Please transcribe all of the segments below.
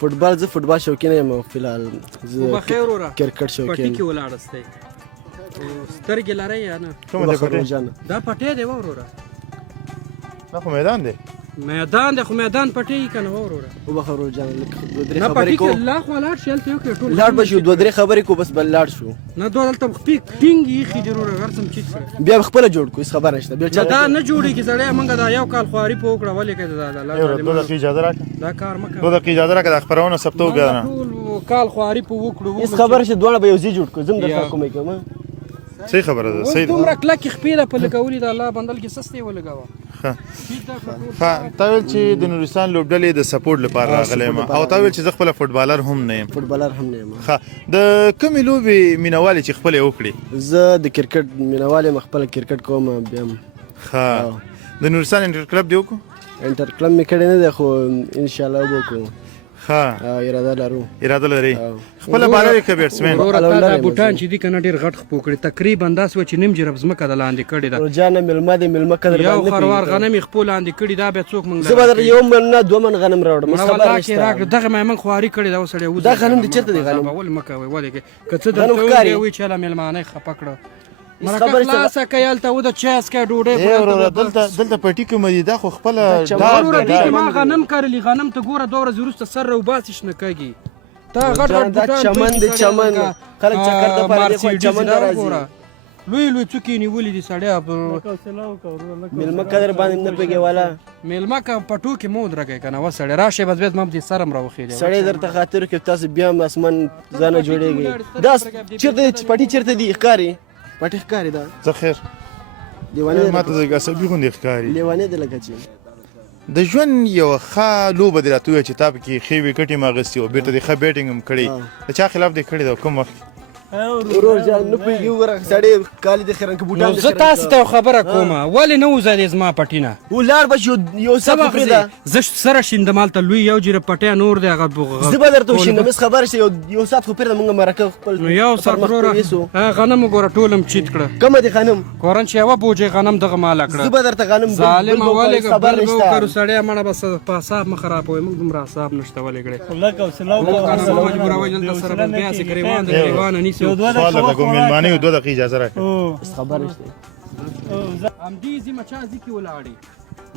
فوټبال زه فوټبال شوقین یم فلحال زه بخیر وروره کرکټ شوقین پټي کې ولاړ استئ سترګې لرئ یا نه دا پټی دی وروره دا خو میدان دی میدان دی خو میدان پټی که نه وروره وبخښه ورور جان لږ دوه درې نه خبرې پټي کوو کې لا خو لاړ شي هلته یو کې ټول لاړ به شو دوه درې خبرې کوو بس بل لاړ شو نه دوه دلته ټینګ ایښي دي وروره هر څه م چیت کړه بیا به خپله جوړ کړو هېڅ خبره نشته بیا نه دا نه جوړېږي سړی موږ دا یو کال خواري په وکړه ولې که دو دقیقې اجازه راکړه دا کار مه کوه 2 دقیقې اجازه راکړه دا خپرونه ثبتوو بیا نه ټول کال خواري په وکړو هېڅ خبره شته دواړه به یو ځای جوړ کړو زه هم درته کومې کوم صحیح خبره ده صحیح ده دومره کلکې خپې ده په لګولي د الله بندل کې سستې ولګوه تا ویل چې د نورستان لوبډلې د سپورټ لپاره راغلی یم او تا ویل چې زه خپله فوټبالر هم نه یم فوټبالر هم نه یم د کومې لوبې مینهوالې چې خپلې وکړي زه د کرکټ مینهوال یم خپله کرکټ کوم بیا هم د نورستان انټر کلب دې وکړو انټر کلب مې کړی نه دی خو انشاءالله به وکړو اراده لرو اراده لري خپله بالر یې که بیټسمین وروره تا دا بوټان چې دي که نه ډېر غټ خپو کړي تقریبا داسې وه چې نیم جرب ځمکه د لاندې کړې ده جانه مېلمه دی مېلمه قدر یو خروار غنم یې خپو لاندې کړي دا بیا څوک موږ زه به درته یو من نه 2 من غنم راوړم مړه والله کې راکړه دغه مې موږ خواري کړې ده اوس سړی دا غنم دې چېرته دی غنم ولې مه کوئ ولې که څه درته ووایي چې هله مېلمانه یې خفه کړه مرکه خلاصه کوي هلته وده چای څکئ ډوډۍ دلته پټي کومه دي دا خو خپله وروره دې کې ما غنم کرلي غنم ته ګوره 2 ورځې وروسته سر راوباسي شنه کږي تا غټ غټ بوټان چمن دی چمن خلک چکر دپاره دی خو چمن ته راځي لوی لوی څوکې یې نیولي دي سړی مېلمه قدر باندې نه پوهېږي والا مېلمه که پټو کې مه ودرږئ که نه وه سړی راشئ بس بیا زما په دې سر هم راوخېدی سړی درته خاطر کوي تاسو بیا هم اسمان ځانه جوړېږي دا چېرته پټي چېرته دي ښکاري پټي ښکاري دا څه خیر لیوانې ما ته زه عصبي غوندې ښکاري لیوانې دی لکه چې د ژوند یوه ښه لوبه دې راته ووایه چې تا پکې ښې وکټ هم اخیستې وه بېرته دې ښه بیټینګ هم کړی د چا خلاف دې کړې ده کوم وخت ورور جان نه پوهېږي وګوره سړی کالي د خیرن که بوټان زه تاسو ته یو خبره کوم ولې نه وځلې زما پټي نه ولاړ به شي یو څه خو پرېږده زه سره شیندم هلته لوی یو جیره پټی نور دی هغه زه به درته وشیندم هېڅ خبره شته یو ساعت خو پرېږده مونږ مرکه خپل نو یو ساعت وروره غنم وګوره ټول هم چیت کړه کومه دي غنم کورن چې یوه بوجۍ غنم دغه ماله کړه زه به درته غنم ظالمه ولې بل به وکړو سړی مړه بس په حساب مه خرابوئ موږ دومره حساب نشته ولې کړې مجبوروئ دلته سره بس بیا هسې ګرېوان د ګرېوانه نیسي کوم مېلمانه یو 2 دقیقې اجازه راکړه خبره نشته همدې ځي مچا ځي کې ولاړې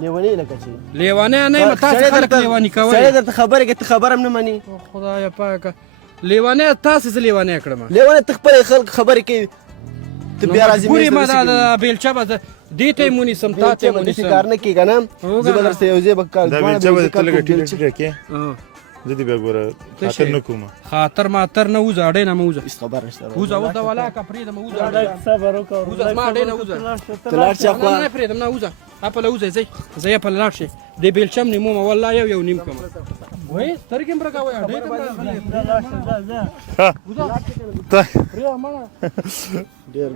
لیونی لکه چې لیونی نه یم تاسې خلک لیوني کوئ سړی درته خبرې کوي ته خبره هم نه منې خدایه پاکه لیونی تاسې زه لیونی کړم لیونی ته خپلې خلک خبرې کوي ته بیا راځې ګورې ما دا بیلچه به دې ته یې ونیسم تا ته یې ونیسم کار نه کېږه نه زه به درته یو ځای به دا بیلچه به ته لږه ټیټه ټیټه کې زه دې بیا ګوره خاطر نه کوم خاطر ماتر نه وځه اډې نه مه وځه هېڅ خبره نشته وځه اوس د ولاکه پرېږدم وځه وځه زما اډې نه وځه ته لاړ شي خوا نه پرېږدم نه وځه هپله وځئ ځئ زه یې هپله لاړ شئ دې بیلچه م نیمومه والله یو نیم کومه وایي سترګې م رګوئ اډې ته م راغلی ته پرېږده مړه ډېر